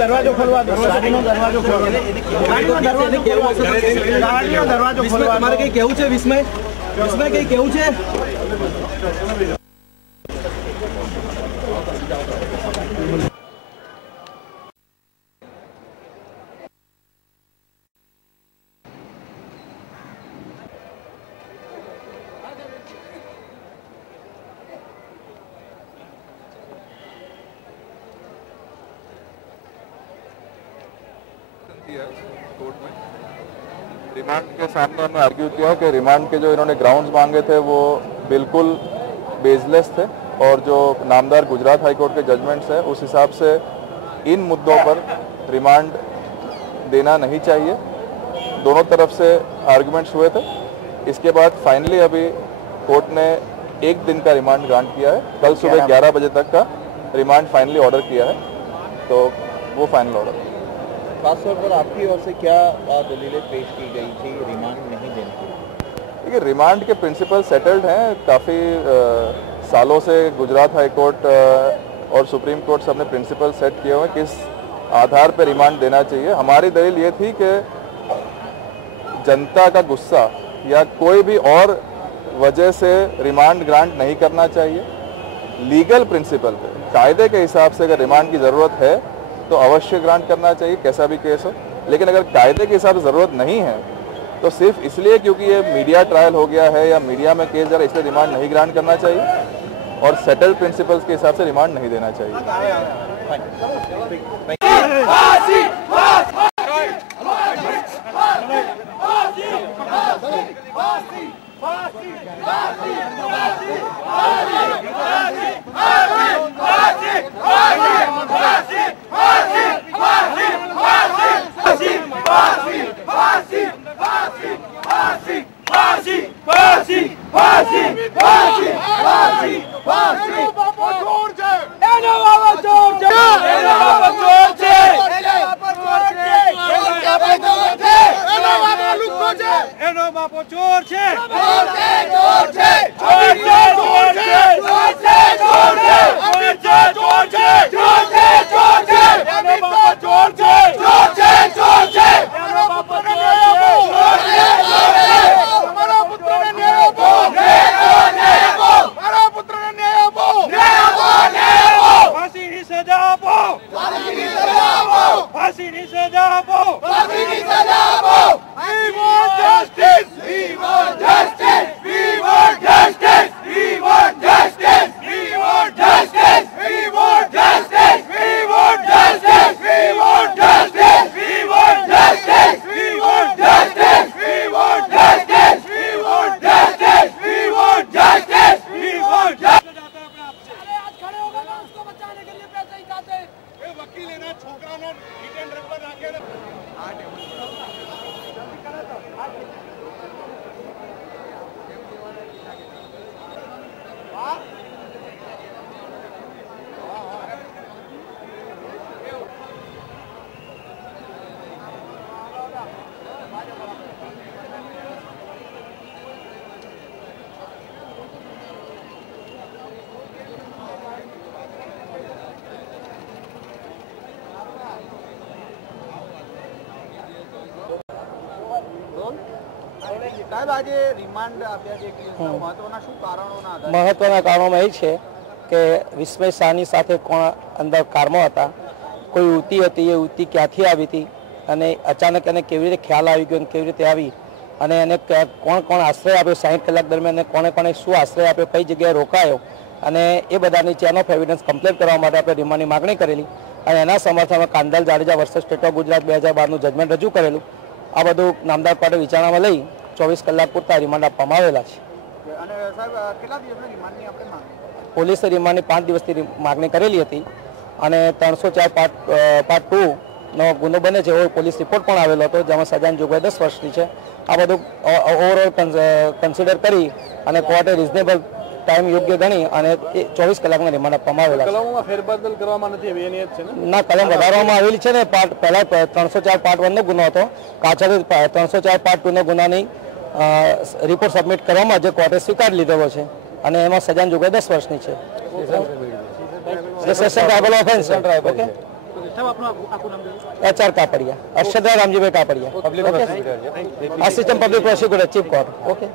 दरवाजो खोलवा दो, दरवाजो खोलवा। તમારે કઈ કેવું છે વિસ્મય? વિસ્મય કઈ કેવું છે? कोर्ट में रिमांड के सामने हमने आर्ग्यू किया कि रिमांड के जो इन्होंने ग्राउंड्स मांगे थे वो बिल्कुल बेसलेस थे और जो नामदार गुजरात हाई कोर्ट के जजमेंट्स है उस हिसाब से इन मुद्दों पर रिमांड देना नहीं चाहिए। दोनों तरफ से आर्गुमेंट्स हुए थे। इसके बाद फाइनली अभी कोर्ट ने 1 दिन का रिमांड ग्रांट किया है। कल सुबह 11 बजे तक का रिमांड फाइनली ऑर्डर किया है, तो वो फाइनल ऑर्डर है। खासतौर पर आपकी ओर से क्या दलीलें पेश की गई थी रिमांड नहीं देने के लिए? देखिए, रिमांड के प्रिंसिपल सेटल्ड हैं। काफ़ी सालों से गुजरात हाई कोर्ट और सुप्रीम कोर्ट सबने प्रिंसिपल सेट किए हुए हैं किस आधार पर रिमांड देना चाहिए। हमारी दलील ये थी कि जनता का गुस्सा या कोई भी और वजह से रिमांड ग्रांट नहीं करना चाहिए। लीगल प्रिंसिपल पे, कायदे के हिसाब से अगर रिमांड की ज़रूरत है तो अवश्य ग्रांट करना चाहिए, कैसा भी केस हो। लेकिन अगर कायदे के हिसाब से ज़रूरत नहीं है तो सिर्फ इसलिए क्योंकि ये मीडिया ट्रायल हो गया है या मीडिया में केस जा रहा है इसलिए रिमांड नहीं ग्रांट करना चाहिए और सेटल्ड प्रिंसिपल्स के हिसाब से रिमांड नहीं देना चाहिए। મહત્વના કારણોમાં એ છે કે વિસ્મય શાહની સાથે કોણ અંદર કારમાં હતા, કોઈ યુવતી હતી, એ યુવતી ક્યાંથી આવી હતી અને અચાનક એને કેવી રીતે ખ્યાલ આવી ગયો અને કેવી રીતે આવી અને એને કોણ કોણ આશ્રય આપ્યો 60 કલાક દરમિયાન કોણે કોણે શું આશ્રય આપ્યો, કઈ જગ્યાએ રોકાયો અને એ બધાની ચેન ઓફ એવિડન્સ કમ્પ્લીટ કરવા માટે આપણે રિમાન્ડની માગણી કરેલી અને એના સમર્થનમાં Kandal Jadeja versus state of Gujarat 2012નું જજમેન્ટ રજૂ કરેલું। આ બધું નામદાર કોર્ટે વિચારણામાં લઈ 24 કલાક પૂરતા રિમાન્ડ આપવામાં આવેલા છે। પોલીસે રિમાન્ડની 5 દિવસની માગણી કરેલી હતી અને 304 પાર્ટ 2નો ગુનો બને છે એવો પોલીસ રિપોર્ટ પણ આવેલો હતો જેમાં સજાની જોગવાઈ 10 વર્ષની છે। આ બધું ઓવરઓલ કન્સિડર કરી અને કોર્ટે રિઝનેબલ ટાઈમ યોગ્ય ગણી અને 24 કલાકના રિમાન્ડ આપવામાં આવેલા છે। કલમોમાં ફેરબદલ કરવામાં નથી આવી એની છે ના, કલમ વધારવામાં આવેલી છે ને। પહેલા 304 પાર્ટ 1નો ગુનો હતો, પાછળ 304 પાર્ટ 2નો ગુનાની રિપોર્ટ સબમિટ કરવામાં જે કોર્ટે સ્વીકાર લીધેલો છે અને એમાં સજાની જોગવાઈ 10 વર્ષની છે। Session triable offence okay HR Kapadia, Arshadbhai Ramjibhai Kapadia, assistant public prosecutor, chief court. Okay.